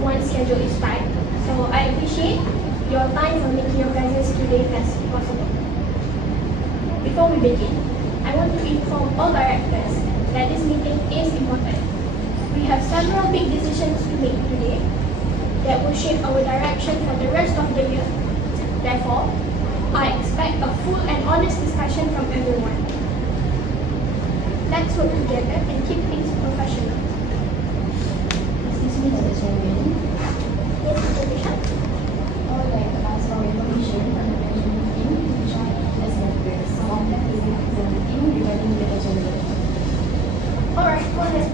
everyone's schedule is tight, so I appreciate your time for making your presence today as possible. Before we begin, I want to inform all directors that this meeting is important. We have several big decisions to make today that will shape our direction for the rest of the year. Therefore, I expect a full and honest discussion from everyone. Let's work together and keep things professional. Excuse me, Mr. Chairman. Yes, Mr. Bishop. I would like to ask for information from the management team to join as members. Some of them will be presenting regarding the agenda. Alright, go ahead.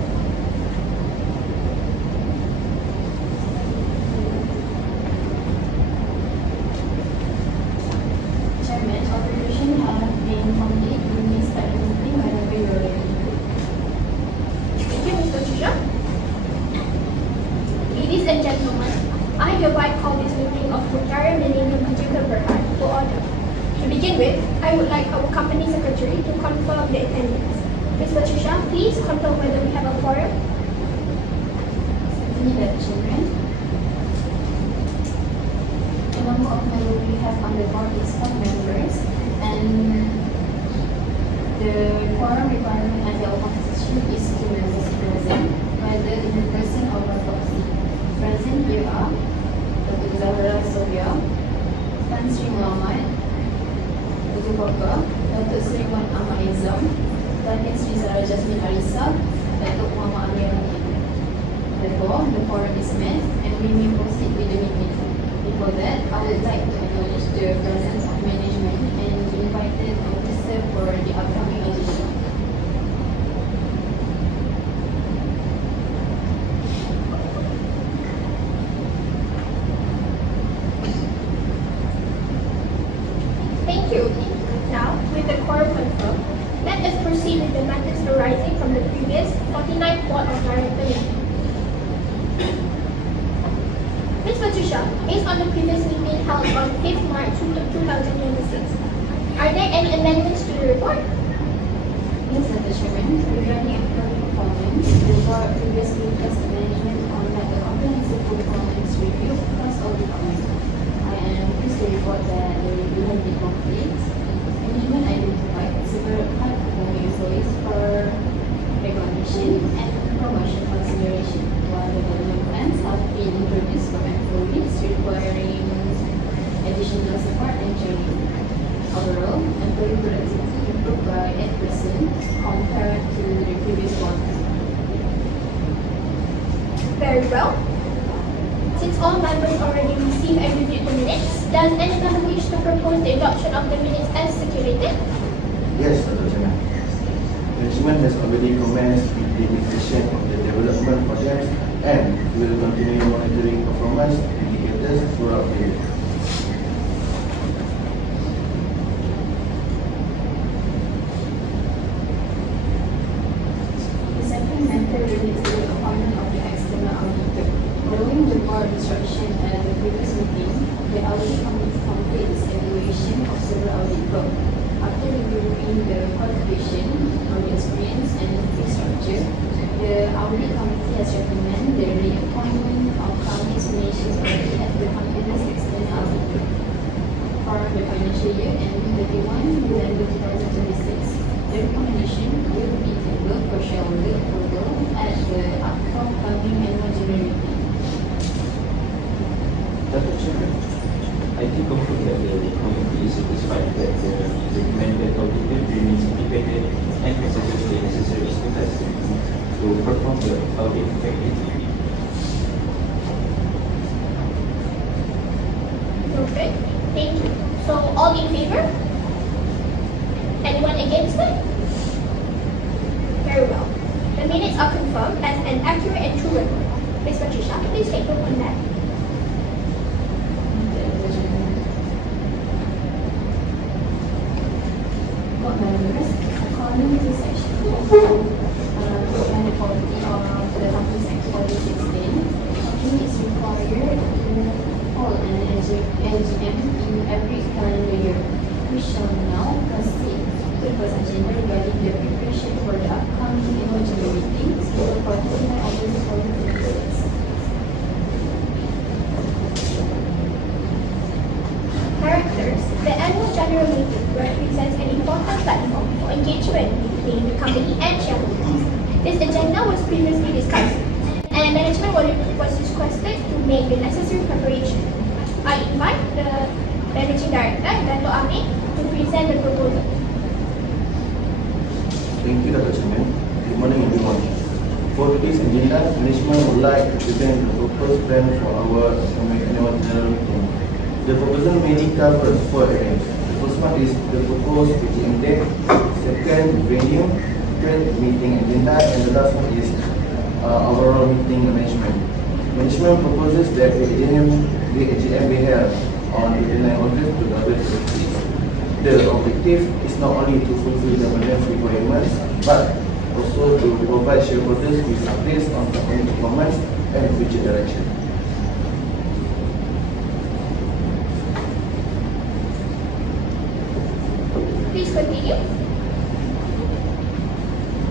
Chairman, operation have been complete. We may start the meeting whenever you're ready. Thank you, Mr. Trisha. Ladies and gentlemen, I hereby call this meeting of Mutiara Millennium Berhad to order. To begin with, I would like our company secretary to confirm the attendance. Ms. Patricia, please confirm whether we have a quorum. Certainly, Dr. Chairman. The number of members we have on the board is 5 members, and the quorum requirement under our constitution is 2 members present, whether in person or by proxy. Present here are Dr. Zahra Sofia, Tan Sri Muhammad, Dr. Bakar, Dr. Sri Wan Ahmad Izam, Dr. Sri Sarah Jasmine Arisa, Dr. Muhammad Amir Rahim. Therefore, the quorum is met and we may proceed with the meeting. Before that, I would like to acknowledge the presence of management and invited officer for the upcoming agenda. Thank you. Now, with the quorum confirmed, let us proceed with the matters arising from the previous 49th Board of Directors meeting. Ms. Patricia, based on the previous meeting held on 5th March 2026, are there any amendments to the report? Yes, Dr. Chairman, regarding employee performance, the board previously placed management on the comprehensive performance review plus audit comment. I am pleased to report that the review has been complete. Management identified several high-performing employees for recognition and promotion consideration, while development plans have been introduced for employees requiring additional support and training. Overall, employee productivity improved by 8% compared to the previous quarter. Very well. Since all members already received and reviewed the minutes, does anyone wish to propose the adoption of the minutes as circulated? Yes, Dr. Chairman. Management has already commenced with the initiation of the development projects and will continue monitoring performance indicators throughout the year. The second matter relates to the appointment of the external auditor. Following the board instruction at the previous meeting, the audit committee completes evaluation of several audit firms. After reviewing the qualification, audit experience, and fee structure, the audit committee has recommended the reappointment of Companies Malaysia's audit as the company's external auditor for the financial year ending 31 December 2026. The recommendation will be tabled for shareholder approval at the upcoming annual general meeting. Dr. Chairman, I think conclude that the committee is satisfied that the recommended auditor remains independent and possesses the necessary capacity to perform the audit effectively. Perfect. Thank you. So, all in favor? Anyone against it? Very well. The minutes are confirmed as an accurate and true record. Ms. Patricia, please take note on that. Board members, according to section 240 of the Companies Act 2016, the company is required to hold an AGM in every calendar year. We shall now proceed to the first agenda regarding the preparation for the upcoming annual general meeting scheduled for 29 August 2026. make the necessary preparation. I invite the Managing Director, Dato' Amir, to present the proposal. Thank you, Dr. Chairman. Good morning, everyone. For today's agenda, management would like to present the proposed plan for our annual general meeting. The proposal mainly covers 4 areas. The first one is the proposed AGM date, second, venue, third, meeting agenda, and the last one is overall meeting management. Management proposes that the AGM be held on 29 August 2026. The objective is not only to fulfill the governance requirements, but also to provide shareholders with updates on company performance and future direction. Please continue.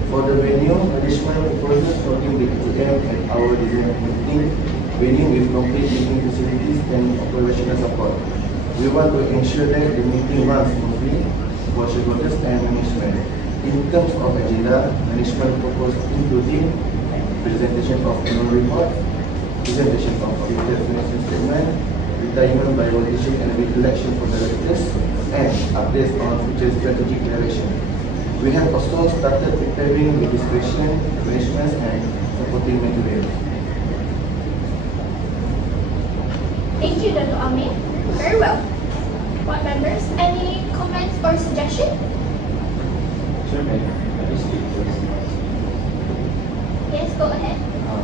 For the venue, management proposes holding the AGM at our design meeting venue with complete meeting facilities and operational support. We want to ensure that the meeting runs smoothly for shareholders and management. In terms of agenda, management proposed including presentation of annual report, presentation of audited financial statement, retirement by rotation and re-election for directors, and updates on future strategic direction. We have also started preparing registration, arrangements, and supporting materials. Thank you, Dato' Amir. Very well. Board members, any comments or suggestions? Chairman, I just speak first. Yes, go ahead.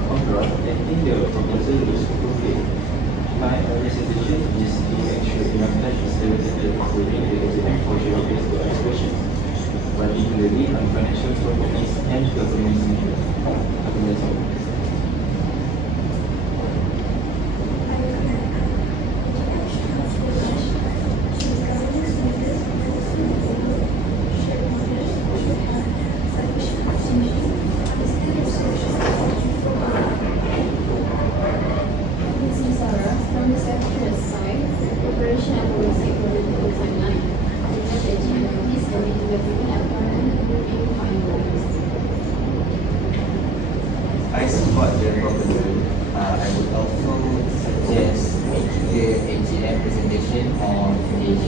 Overall, I think the proposal is okay. My only suggestion is to ensure enough time is allocated during the AGM for shareholders to ask questions, particularly on financial performance and governance issues. I support the proposal. I would also suggest making the AGM presentation on AG.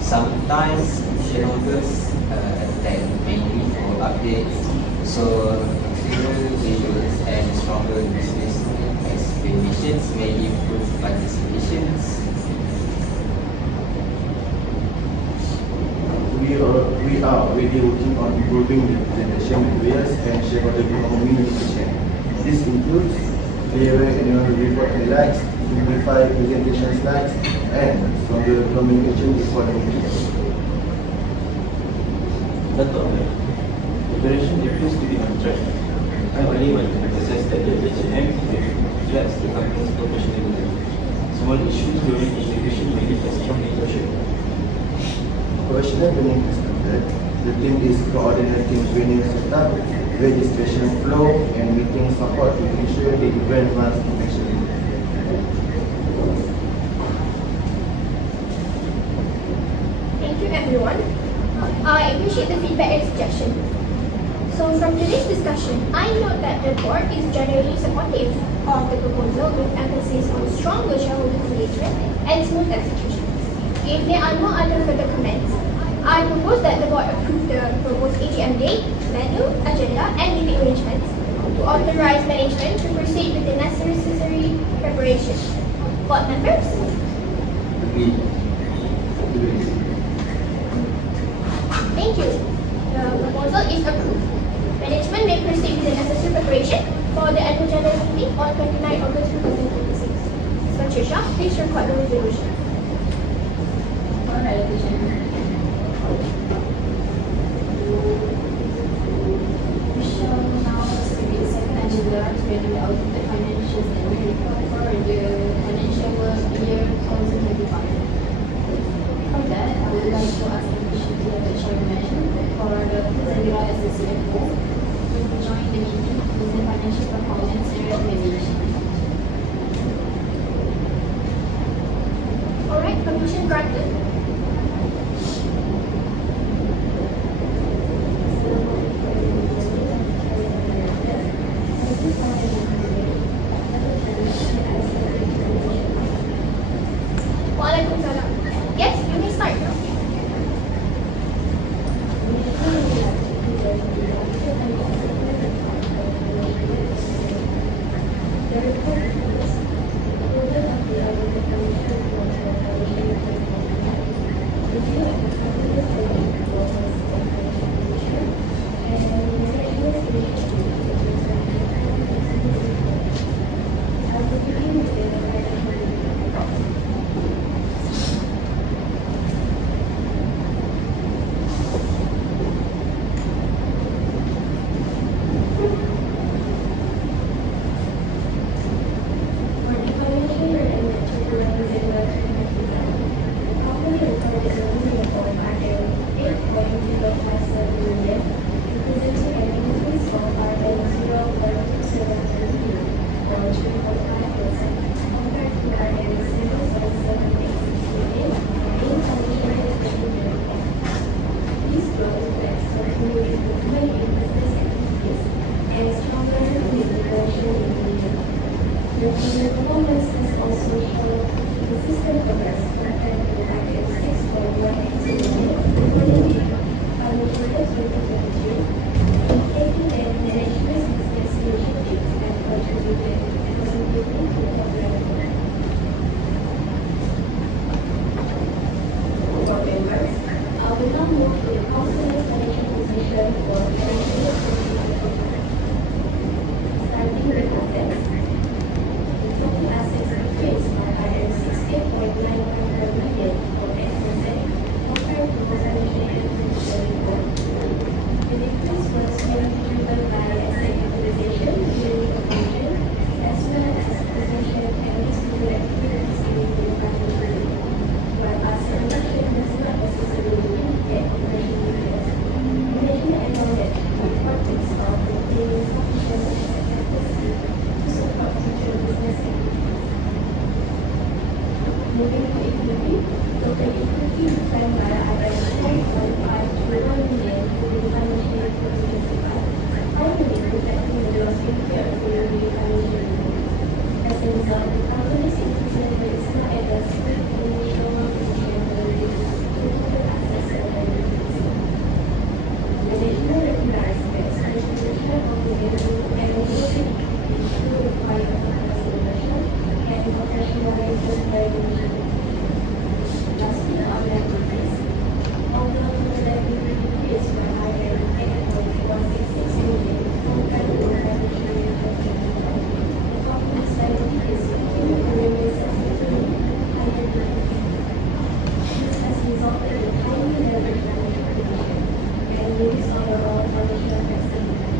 Sometimes shareholders attend mainly for updates, so clearer visuals and stronger business explanations may improve participations. We are already working on improving the presentation materials and shareholder communication. This includes clearer annual report highlights, simplified presentation slides, and stronger communication before the meeting. Dato' Amir, preparation appears to be on track. I only want to emphasize that the AGM reflects the company's professionalism. Small issues during execution may need a strong leadership. Operational planning is started. The team is coordinating training setup, registration flow, and meeting support to ensure the event runs efficiently. Thank you, everyone. I appreciate the feedback and suggestions. So from today's discussion, I note that the board is generally supportive of the proposal with emphasis on stronger shareholder engagement and smooth execution. If there are no other further comments, I propose that the board approve the proposed AGM date, menu, agenda, and meeting arrangements to authorize management to proceed with the necessary preparation. Board members? Agreed. Thank you. The proposal is approved. Management may proceed with the necessary preparation for the annual general meeting on 29 August 2026. Ms. Patricia, please record the resolution. We shall now proceed with the second agenda to read out the financial statement report for the financial year 2025. For that, I would like to ask the Commission to the Chairman for the Zendira as the CFO to join the meeting with the financial performance and recommendation. Alright, permission granted. Moving to equity, total equity defined by ADM231 million during financial year 2025, finally reflecting the loss incurred during the financial year. As a result, the company's interest level is now at a strict initial position related to total assets and liabilities. Management recognized the expectation of the value and related equity should require consideration and operationalization by the management. Lastly, on liabilities, although total liability decreased by ADM231 million compared to the financial year 2024, the company's liabilities continue to remain substantially higher than equity. This has resulted in highly leveraged financial condition and reduced overall financial flexibility.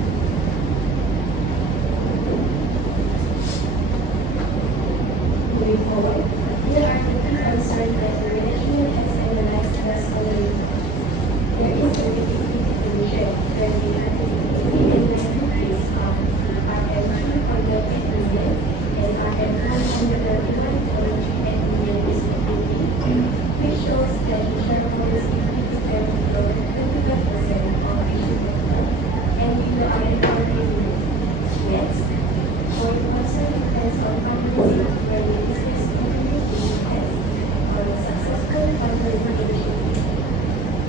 Moving forward, here are the key concerns that the management has analyzed as following. There is a liquidity condition where the activity and liabilities of RM2.8 million and RM131.38 million respectively, which shows that the shareholders' equity can grow 25% of issue capital and below RM1 million. Next, for the concern depends on fundraising where the business continuity depends on successful fundraising initiative.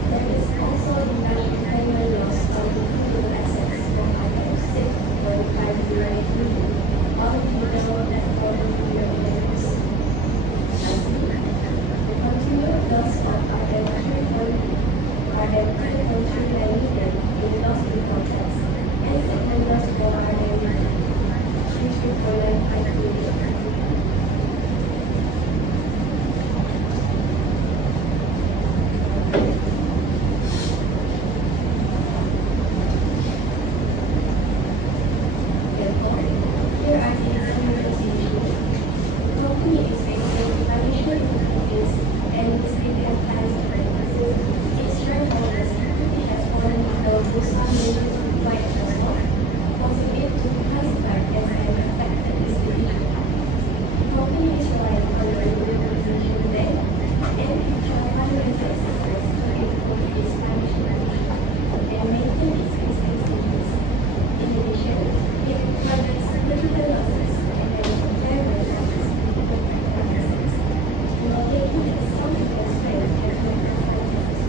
There is also the non-impairment loss of the total assets from RM6.508 million, all below that for the year ends. Lastly, the continued loss of RM3.39 million in loss before tax and second loss for RM3.95 million. Therefore, here are the examiner's issues. The company is facing financial difficulties and is taking plans to reduce its shareholders' equity has fallen below some measures required as well, causing it to be classified as an affected institution. The company is relying on the recapitalization debt and future fundraising assistance to improve its financial condition and maintain its business interests. In addition, it recovers significant losses and impairment losses in corporate assets, while taking its subsequent strength and corporate finances.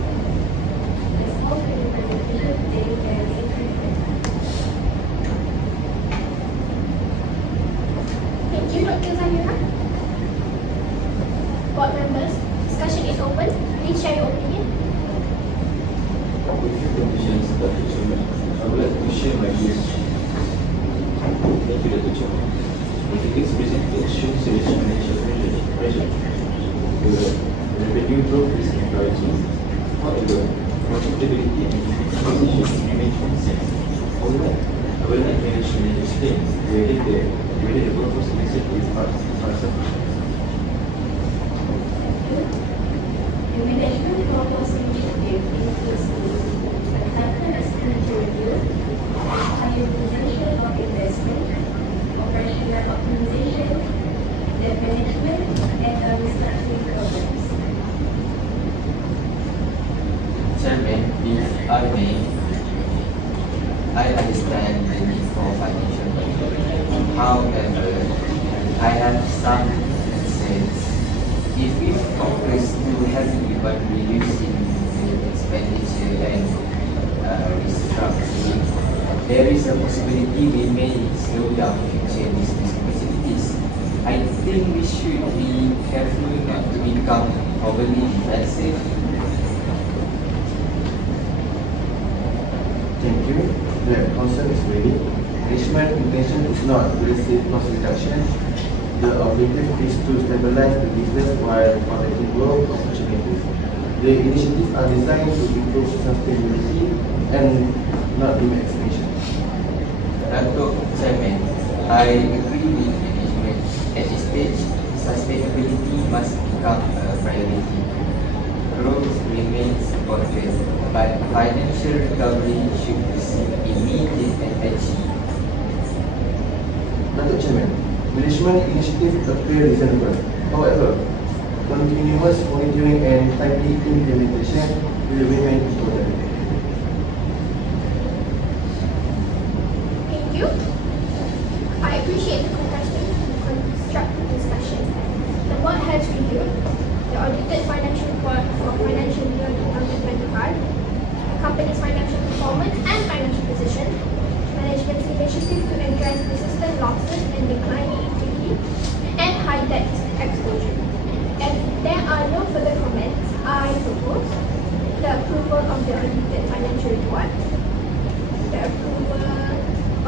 That's all for the presentation today, and thank you for your time. Thank you, Dr. Zahira. Board members, discussion is open. Please share your opinion. With your permissions, Dr. Chairman, I would like to share my views. Thank you, Dr. Chairman. If it is presented, shows serious financial pressure. The revenue growth is encouraging. However, profitability and position remain concerned. However, I will not mention and explain whether the proposed incentives are sufficient. The management proposed initiative includes a tighter expenditure review, prioritization of investment, operational optimization, debt management, and restructuring programs. Chairman, if I may, I understand the need for financial control. However, I have some concerns. If we focus too heavily on reducing the expenditure and restructuring, there is a possibility we may slow down future business opportunities. I think we should be careful not to become overly defensive. Thank you. The concern is valid. Management intention is not to receive cost reduction. The objective is to stabilize the business while protecting growth opportunities. The initiatives are designed to improve sustainability and not limit expansion. Dr. Chairman, I agree with management. At this stage, sustainability must become a priority. Growth remains important, but financial recovery should receive immediate attention. Dr. Chairman, management initiatives appear reasonable. However, continuous monitoring and timely implementation will remain important. Thank you. I appreciate the constructive discussion. The board has reviewed the audited financial report for financial year 2025, the company's financial performance and financial position, management's initiative to address persistent losses and declining equity, and high debt exposure. If there are no further comments, I propose the approval of the audited financial report, the approval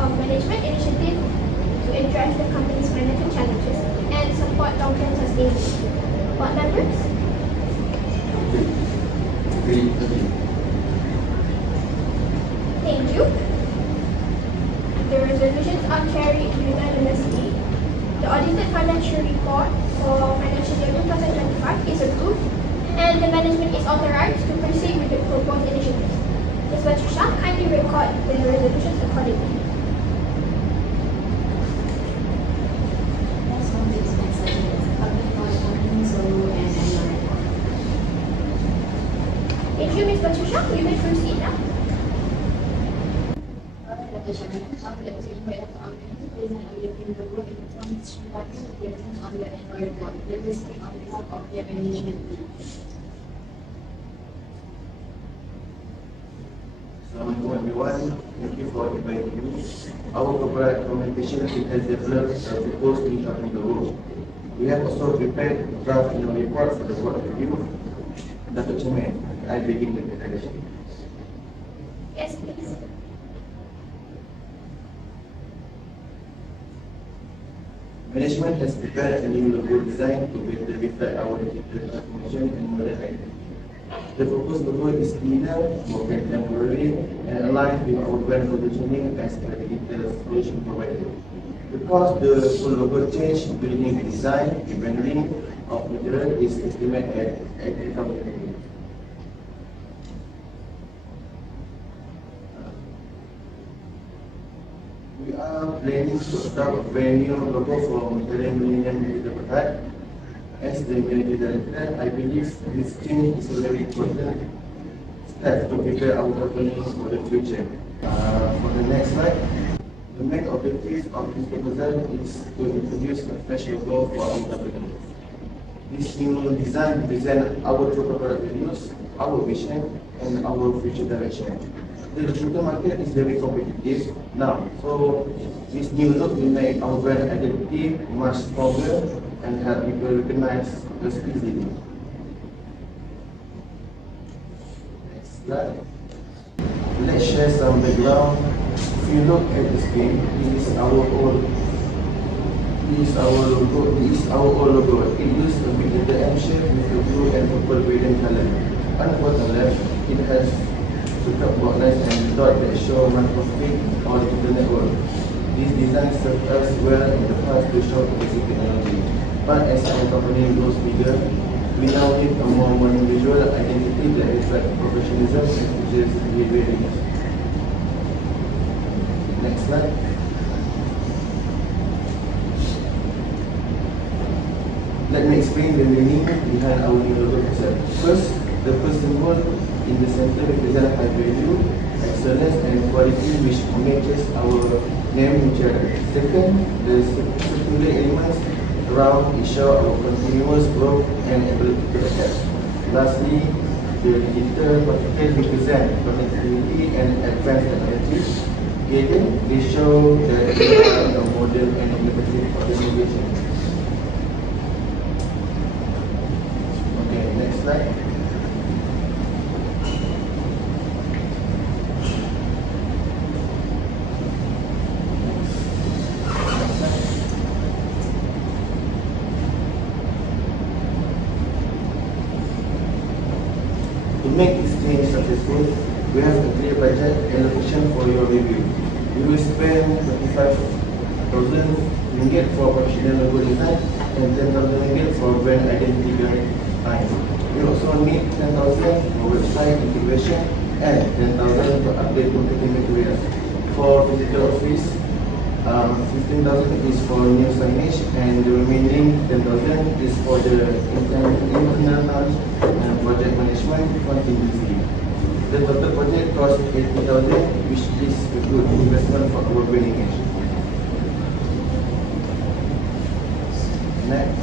of management initiative to address the company's financial challenges, and support long-term sustainability. Board members? Agree. Thank you. The resolutions are carried unanimously. The audited financial report for financial year 2025 is approved, and the management is authorized to proceed with the proposed initiatives. Ms. Patricia, kindly record the resolutions accordingly. Next one is public correspondence, so and annual report. Thank you, Ms. Patricia. We may proceed now. Dr. Chairman, I would like to invite Dr. Amir to present a European logo in the transition party present on the annual report, listing on behalf of their management team. Assalamualaikum everyone. Thank you for inviting me. Our corporate communication team has developed a proposed new company logo. We have also prepared a draft annual report for the board review. Dr. Chairman, I begin the presentation. Yes, please. Management has prepared a new logo design to better reflect our digital transformation and modern identity. The proposed logo is cleaner, more contemporary, and aligned with our brand positioning as a digital solution provider. Because the full logo change, including the design, the branding of Mutiara is estimated at 8,000. We are planning to adopt a brand new logo for Millennium with the Berhad. As the managing director, I believe this change is a very important step to prepare our company for the future. For the next slide, the main objective of this proposal is to introduce a fresh logo for our company. This new design represents our true corporate values, our vision, and our future direction. The recruiter market is very competitive now, so this new look will make our brand identity much stronger and help people recognize us easily. Next slide. Let's share some background. If you look at the screen, this is our old logo. It used a big letter M shape with the blue and purple gradient color. On the bottom left, it has circle outlines and dot that show non-profit or digital network. This design served us well in the past to show basic technology. But as our company grows bigger, we now need a more modern visual identity that reflects professionalism and features behavior. Next slide. Let me explain the meaning behind our new logo concept. First, the first symbol in the center represents high value, excellence, and quality, which matches our name Mutiara. Second, the circular elements around ensure our continuous growth and ability to adapt. Lastly, the digital particles represent connectivity and advanced technology. Together, they show that we are a modern and innovative organization. Okay, next slide. To make this change successful, we have a clear budget allocation for your review. We will spend 25,000 ringgit for professional logo design and 10,000 ringgit for brand identity design. We also need 10,000 for website integration and 10,000 to update marketing materials. For physical office, 15,000 is for new signage, and the remaining 10,000 is for the internal and project management contingency. The total project cost 80,000, which is a good investment for our planning edge. Next.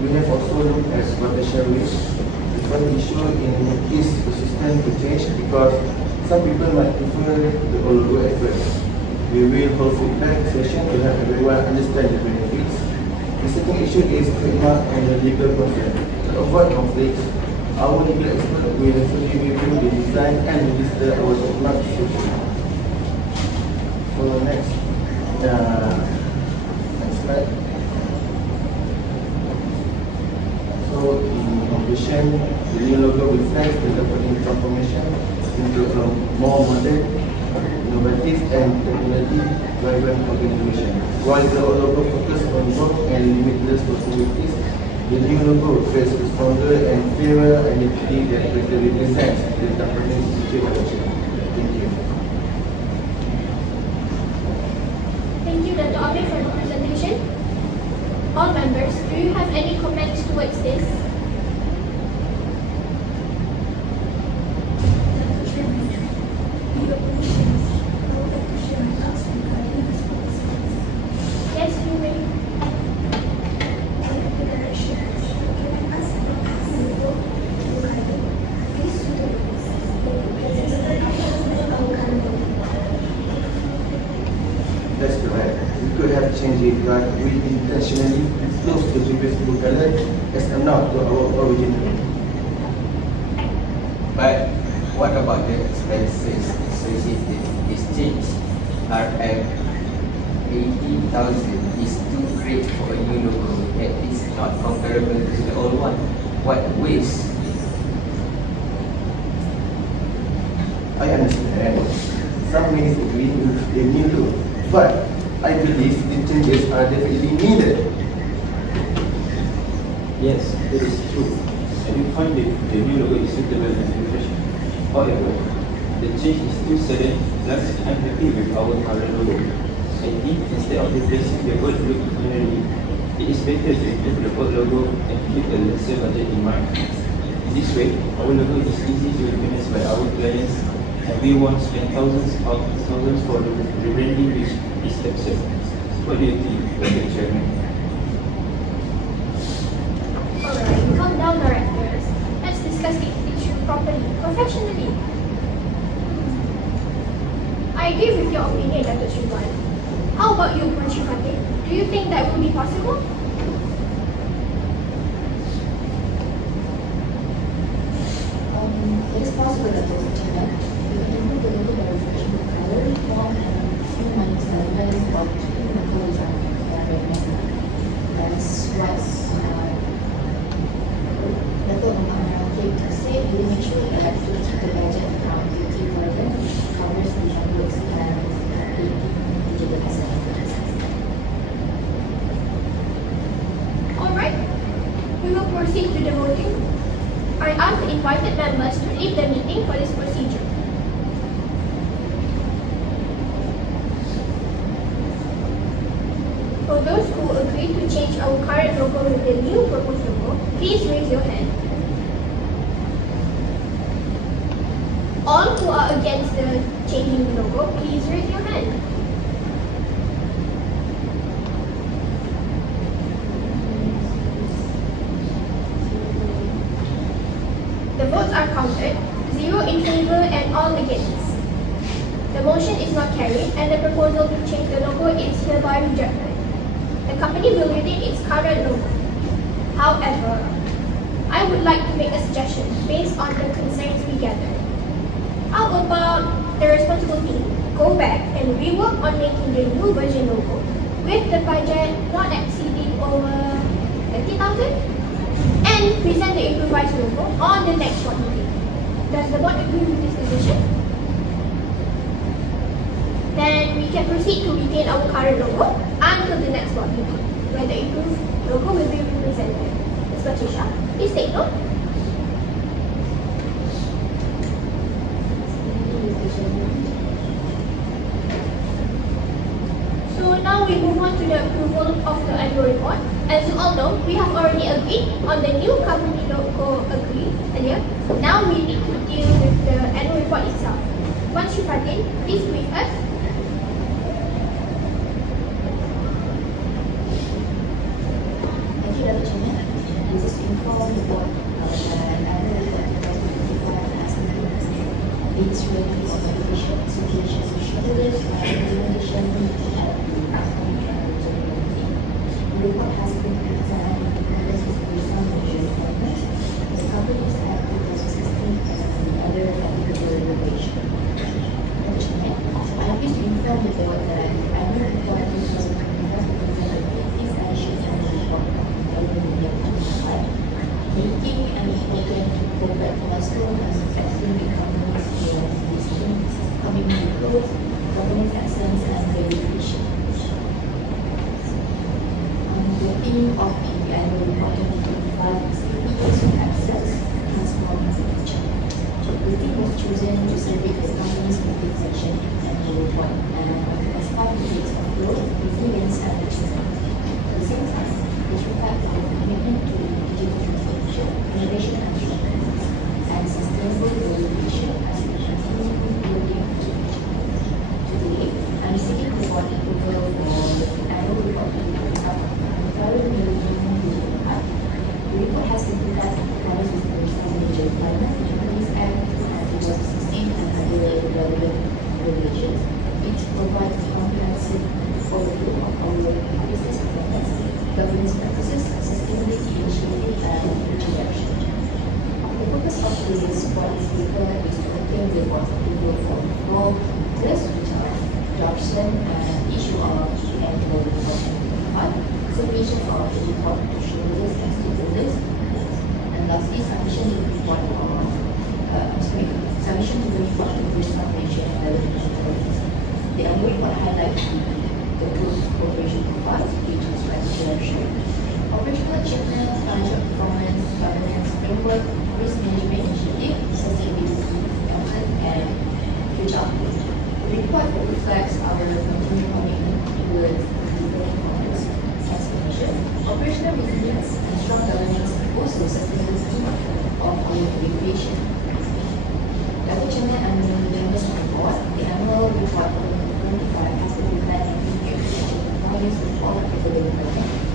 We have also looked at potential risk. The first issue is resistant to change because some people might prefer the old logo at first. We will hold feedback session to help everyone understand the benefits. The second issue is trademark and the legal concern. To avoid conflicts, our legal expert will fully review the design and register our trademark solution. So next slide. So in conclusion, the new logo reflects the company transformation into a more modern, innovative and technology-driven organization. While the old logo focuses on growth and limitless possibilities, the new logo creates a stronger and clearer identity that better represents the company's future direction. Thank you. Thank you, Dr. Amir, for the presentation. All members, do you have any comments towards this? Yes, you may. That's correct. We could have changed it, but we intentionally close the previous blue color as a nod to our original. But what about the expenses associated with this change? RM 80,000 is too great for a new logo that is not comparable to the old one. What waste? I understand. Some may disagree with the new look, but I believe the changes are definitely needed. Yes, it is true. And we find that the new logo is suitable and refreshing. However, the change is too sudden, plus I'm happy with our current logo. I think instead of replacing the old look entirely, it is better to improve the old logo and keep a lesser budget in mind. This way, our logo is easy to recognize by our clients, and we won't spend thousands for the rebranding, which is absurd. What do you think, Dr. Chairman? Alright, calm down, directors. Let's discuss the issue properly, professionally. I agree with your opinion, Dr. Sriwan. How about you, Puan Shifati? Do you think that will be possible? It is possible that the chairman will improve the logo by refreshing the color, form, and few minutes elements of the logo design and recommended. That's what Dr. came to say. We make sure that we keep the budget around 50% covers the looks and digital design. Alright, we will proceed to the voting. I ask the invited members to leave the meeting for this procedure. For those who agree to change our current logo with the new proposed logo, please raise your hand. All who are against the changing the logo, please raise your hand. The votes are counted, 0 in favor and all against. The motion is not carried and the proposal to change the logo is hereby rejected. The company will retain its current logo. However, I would like to make a suggestion based on the concerns we gathered. How about the responsible team go back and rework on making the new version logo with the budget not exceeding over 30,000? And present the improvised logo on the next board meeting. Does the board agree with this decision? Then we can proceed to retain our current logo until the next board meeting, where the improved logo will be represented. Ms. Patricia, please take note. now we move on to the approval of the annual report. As you all know, we have already agreed on the new company logo earlier. Now we need to deal with the annual report itself. Once you Fatin, please brief us. Thank you, Dr. Chairman. This is to inform the board that annual report 2025 has been completed. Its review of education, situation of shareholders, and recommendation at the upcoming annual general meeting. The report has been prepared in accordance with the some major requirements, the Companies Act 2016 and other applicable regulations. Dr. Chairman, I am pleased to inform the board that the annual report 2025 is issued annual report making an important corporate milestone and reflecting the company's vision, commitment to growth, governance excellence, and value creation. The theme of the annual report 2025 is Leaders Who Access, Transform the Future. The theme was chosen to celebrate the company's participation in the annual report and as part of the dates of growth, resilience, and achievement. At the same time, it reflects our commitment to digital transformation, innovation and development, and sustainable value creation as we continue building the future. Today, I am seeking the board approval for the annual report to be put up on the third Millennium digital hub. The report has been prepared in accordance with the some major requirements in the Companies Act 2016 and other relevant regulations. It provides a comprehensive overview of our business performance, governance practices, sustainability initiative, and future direction. The purpose of this board paper is to obtain the board's approval for all matters which are adoption and issue of the annual report 2025, submission of the report to shareholders and stakeholders, and lastly, submission to the report submission to the report to the Foundation and relevant authorities. The annual report highlights the group's cooperation profiles, which is strategy, operational achievement, financial performance, governance framework, risk management initiative, sustainability, effort, and future outlook. The report reflects our continued commitment towards digital performance, transformation, operational resilience, and strong governance, also sustainability of our regulation. Dr. Chairman and members of the board, the annual report 2025 has been prepared in accordance with all applicable requirements,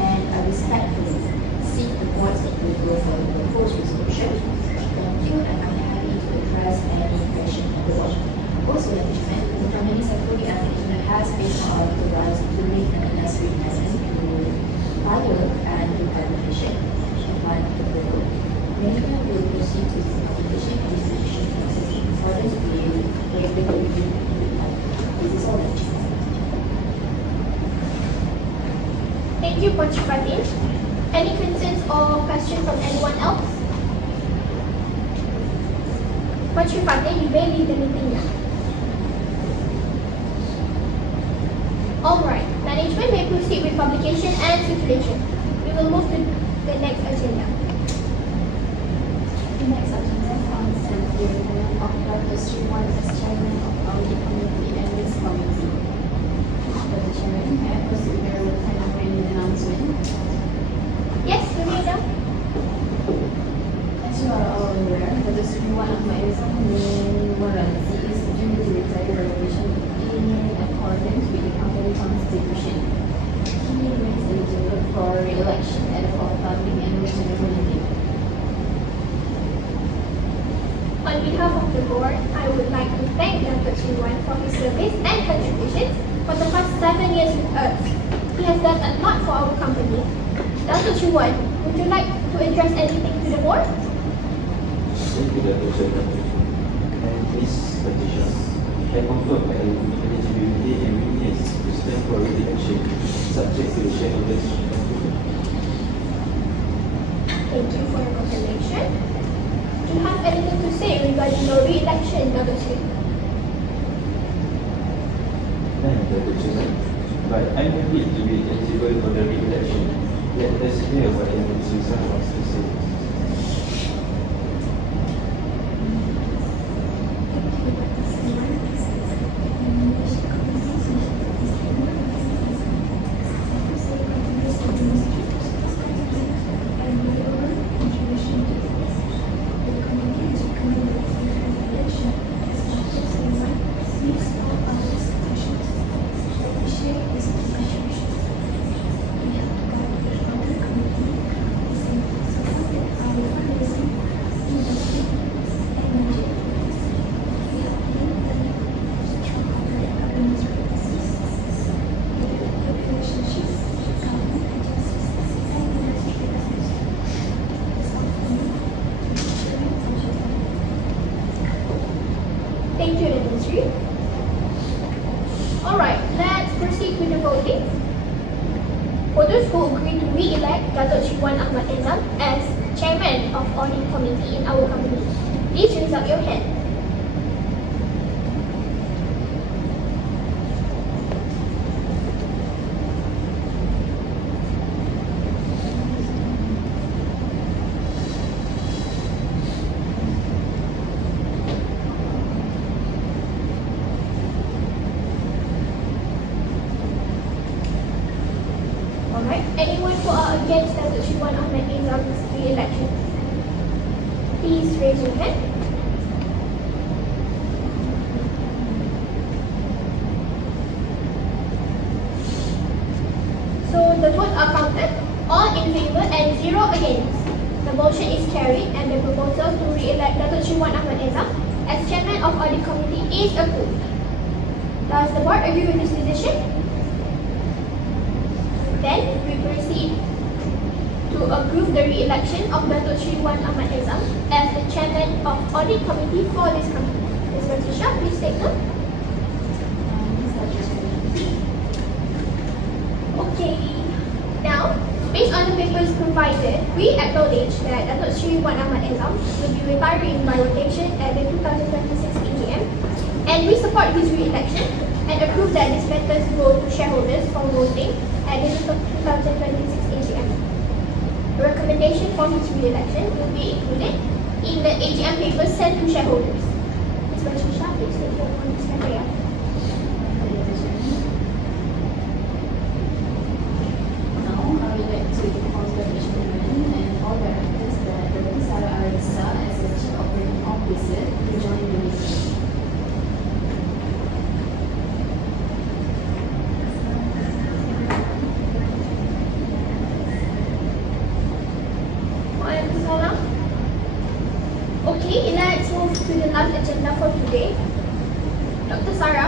and I respectfully seek the board's approval for the proposed resolution. Thank you, and I'm happy to address any question of the board. Also, Dr. Chairman, the Company Secretary and has been authorized to make an necessary amendment to file and implementation upon approval. Millennium will proceed to the application and distribution process in accordance with regulatory requirements. This is all, Dr. Chairman. Thank you, Coach Fatin. Any concerns or questions from anyone else? Coach Fatin, you may leave the meeting now. Alright, management may proceed with publication and circulation. We will move to the next agenda. The next agenda comes with the appointment of Dr. Sriwan as Chairman of Audit Committee and Risk Committee. Dr. Chairman, may I proceed with the kind announcement? Yes, you may now. As you are all aware, Dr. Sriwan AUG2026 is due to retire revolution in accordance with the company constitution. He remains eligible for re-election at the forthcoming annual general meeting. On behalf of the board, I would like to thank Dr. Sriwan for his service and contributions for the past 7 years with us. He has done a lot for our company. Dr. Sriwan, would you like to address anything to the board? Thank you, Dr. Chairman. And this petition, I confirm my eligibility and willingness to stand for re-election subject to the shareholders' approval. Thank you for your confirmation. Do you have anything to say regarding your re-election, Dr. Sriwan? Thank you, Dr. Chairman. But I'm happy to be eligible for the re-election. Let us hear what Dr. Susan wants to say. shareholding. For those who agree to re-elect Datuk Sri Wan Ahmad Ezam as Chairman of Audit Committee in our company, please raise up your hand. Alright, anyone who are against Datuk Sri Wan Ahmad Ezam's re-election, please raise your hand. So the votes are counted, all in favour and 0 against. The motion is carried and the proposal to re-elect Datuk Sri Wan Ahmad Ezam as Chairman of Audit Committee is approved. Does the board agree with this decision? Then we proceed to approve the re-election of Datuk Sri Wan Ahmad Ezam as the Chairman of Audit Committee for this company. Ms. Patricia, please take note. Okay. Now, based on the papers provided, we acknowledge that Datuk Sri Wan Ahmad Ezam will be retiring by rotation at the 2026 AGM, and we support his re-election and approve that this matters go to shareholders for voting at the 2026 AGM. A recommendation for his re-election will be included in the AGM papers sent to shareholders. Ms. Patricia, please take note on this matter. Now, I would like to inform the chairman and all directors that the Mutiara as the Chief Operating Officer to join the meeting. Waalaikumsalam. Okay, let's move to the last agenda for today. Dr. Sarah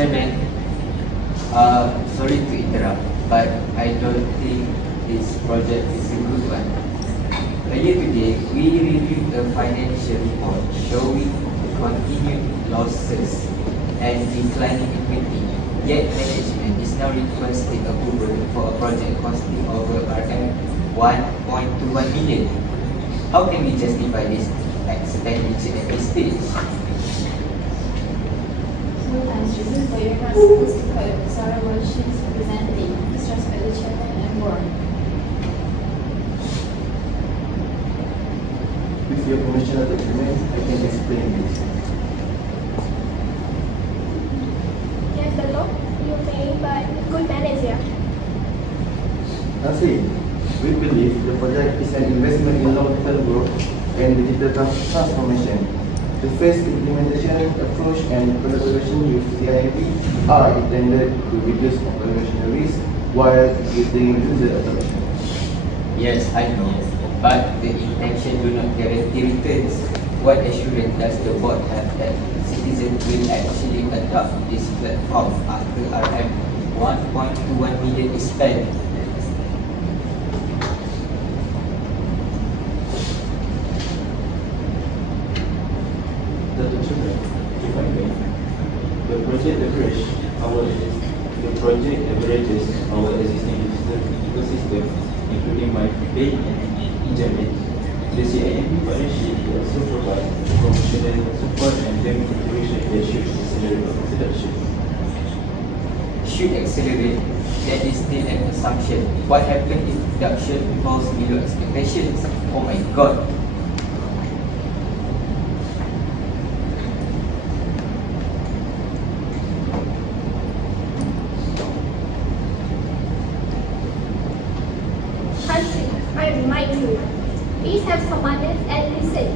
Chairman, sorry to interrupt, but I don't think this project is a good one. Earlier today, we reviewed a financial report showing continued losses and declining equity. Yet management is now requesting approval for a project costing over RM1.21 million. How can we justify this expenditure at this stage? Sometimes reason for you're not supposed to cut Sarah what she's presenting. Disrespect the chairman and board. With your permission of the document, I can explain this. Yes, Dato, you may, but good manners here. Nancy, we believe the project is an investment in long-term growth and digital transformation. The phased implementation approach and collaboration with CIP are intended to reduce operational risk while getting user adoption. Yes, I know, but the intention do not guarantee returns. What assurance does the board have that citizens will actually adopt this platform after RM1.21 million is spent? If I may, the project leverages our existing digital ecosystem, including my pay and internet. The CIMB partnership will also provide promotional support and payment integration that should accelerate production. Should accelerate, that is still an assumption. What happens if production falls below expectations? Oh my god! I remind you, please have some manners and listen.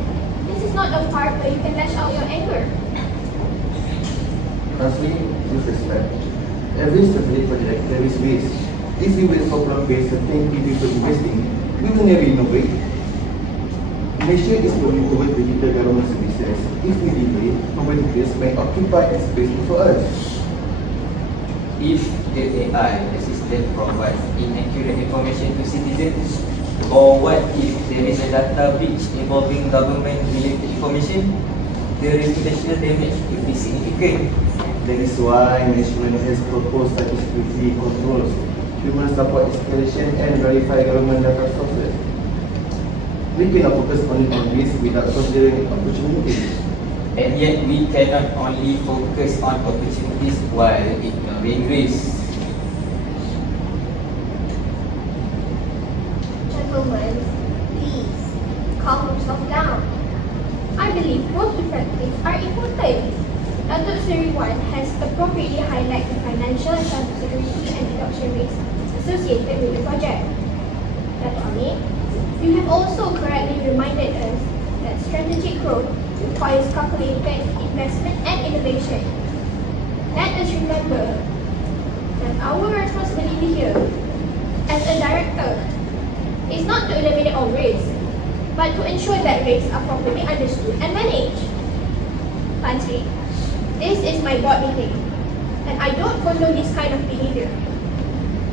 This is not a part where you can lash out your anger. Lastly, with respect, every strategic project carries risk. If we wait for plan-based certainty before investing, we will never innovate. Malaysia is moving towards digital government services. If we delay, competitors may occupy a space before us. If the AI assistant provides inaccurate information to citizens, or what if there is a data breach involving government-related information, the reputational damage could be significant. That is why management has proposed cybersecurity controls, human support escalation, and verify government data sources. We cannot focus only on risk without considering opportunities. And yet we cannot only focus on opportunities while ignoring risks. Gentlemen, please, calm yourself down. I believe both perspectives are important. Dato' Seri Wan has appropriately highlighted the financial and cybersecurity and adoption risks associated with the project. Dato' Amir, you have also correctly reminded us that strategic growth requires calculated investment and innovation. Let us remember that our responsibility here as a director is not to eliminate all risks, but to ensure that risks are properly understood and managed. Lastly, this is my board meeting, and I don't condone this kind of behavior.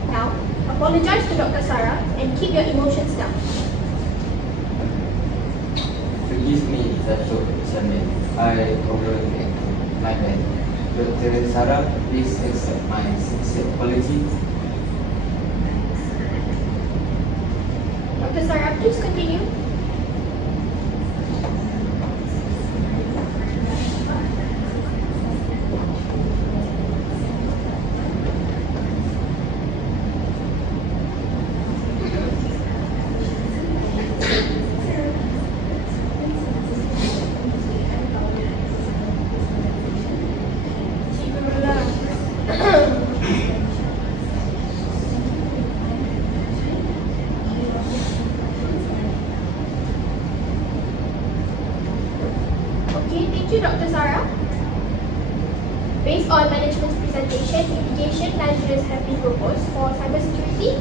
Now, apologize to Dr. Sarah and keep your emotions down. Forgive me, Dato' Chairman. I overreacted. My bad. Dr. Sarah, please accept my sincere apology. Dr. Sarah, please continue. Okay, thank you, Dr. Sarah. Based on management's presentation, mitigation measures have been proposed for cybersecurity,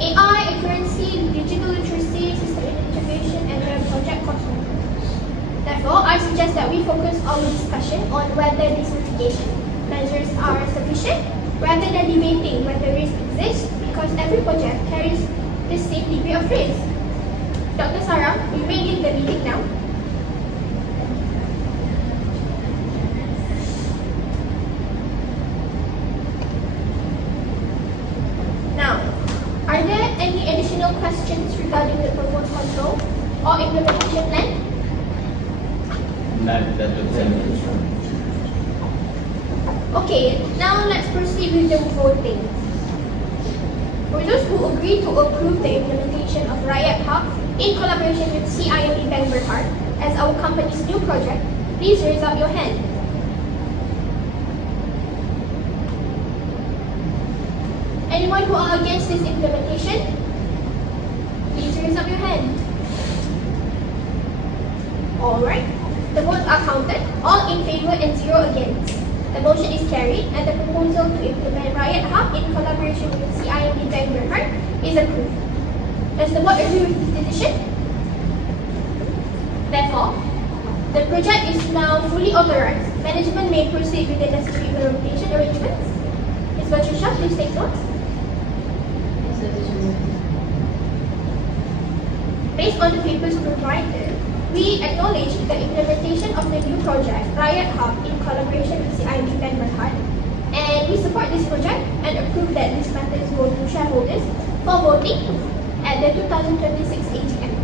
AI accuracy, digital literacy, system integration, and the project cost control. Therefore, I suggest that we focus our discussion on whether this mitigation measures are sufficient rather than debating whether risk exists because every project carries the same degree of risk. Dr. Sarah, you may lead the meeting now. Now, are there any additional questions regarding the proposed control or implementation plan? None, Dr. Chairman. Okay, now let's proceed with the voting. For those who agree to approve the implementation of Riot Hub in collaboration with CIMB Bank Berhad as our company's new project, please raise up your hand. Anyone who are against this implementation? Please raise up your hand. Alright, the votes are counted, all in favor and 0 against. The motion is carried and the proposal to implement Riot Hub in collaboration with CIMB Bank Berhad is approved. Does the board agree with this decision? Therefore, the project is now fully authorized. Management may proceed with the necessary implementation arrangements. Ms. Patricia, please take note. Yes, Dr. Chairman. Based on the papers provided, we acknowledge the implementation of the new project, Riot Hub, in collaboration with CIMB Bank Berhad, and we support this project and approve that this matter is go to shareholders for voting at the 2026 AGM.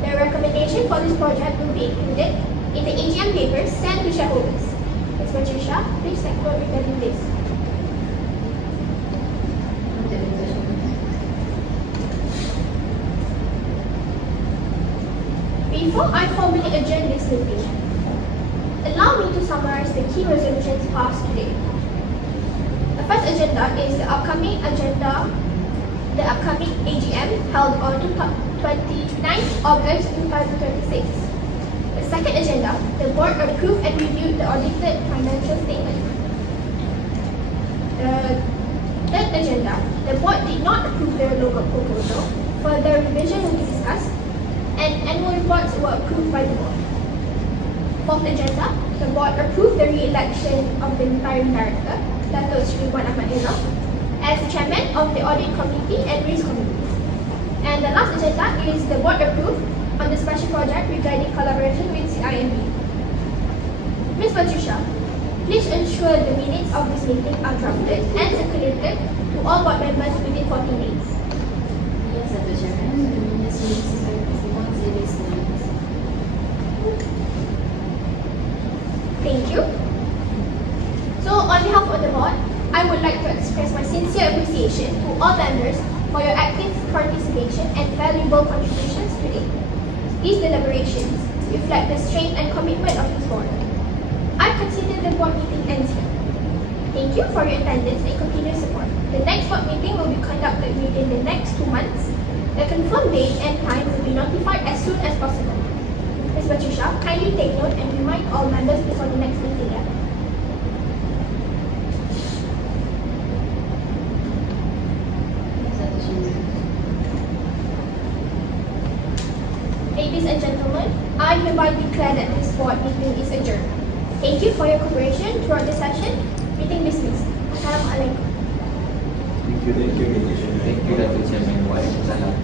The recommendation for this project will be included in the AGM papers sent to shareholders. Ms. Patricia, please take note regarding this. Noted, Dr. Chairman. Before I formally adjourn this meeting, allow me to summarize the key resolutions passed today. The first agenda is the upcoming AGM held on 29th August 2026. The second agenda, the board approved and reviewed the audited financial statement. The third agenda, the board did not approve the local proposal. Further revision will be discussed and annual reports were approved by the board. Fourth agenda, the board approved the re-election of the retiring director, Dato' Sri Wan Ahmad Izzah, as chairman of the audit committee and risk committee. And the last agenda is the board approved on the special project regarding collaboration with CIMB. Ms. Patricia, please ensure the minutes of this meeting are drafted and circulated to all board members within 14 days. Yes, Dr. Chairman. The minutes will be circulated once it is done. Thank you. So, on behalf of the board, I would like to express my sincere appreciation to all members for your active participation and valuable contributions today. These deliberations reflect the strength and commitment of this board. I consider the board meeting ends here. Thank you for your attendance and continued support. The next board meeting will be conducted within the next 2 months. The confirmed date and time will be notified as soon as possible. Ms. Patricia, kindly take note and remind all members before the next meeting. Yes, Dr. Chairman. Ladies and gentlemen, I hereby declare that this board meeting is adjourned. Thank you for your cooperation throughout the session. Meeting dismissed. Assalamualaikum. Thank you, Dr. Chairman. Thank you, Dr. Chairman. Waalaikumsalam.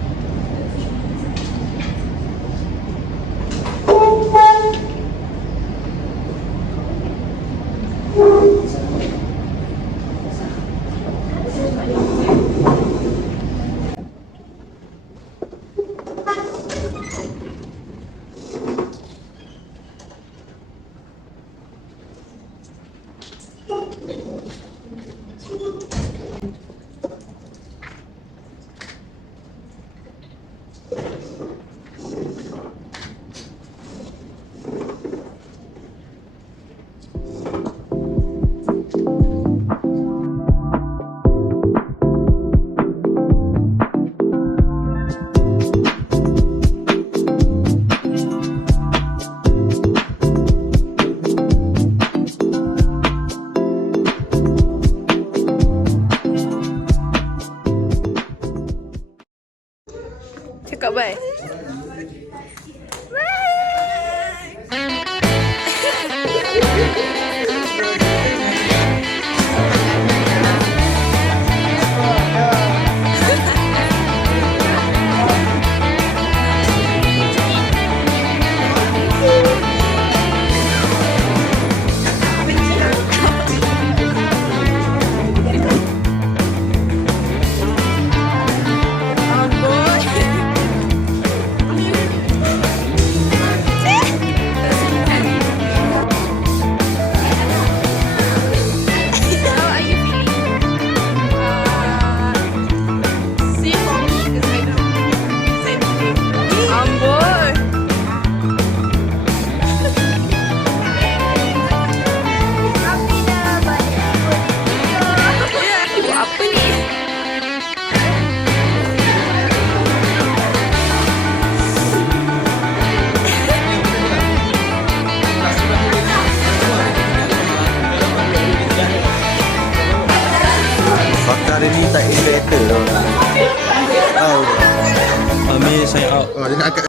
tak inverter tau tak. Tahu. Amir sign out. Oh, dia nak angkat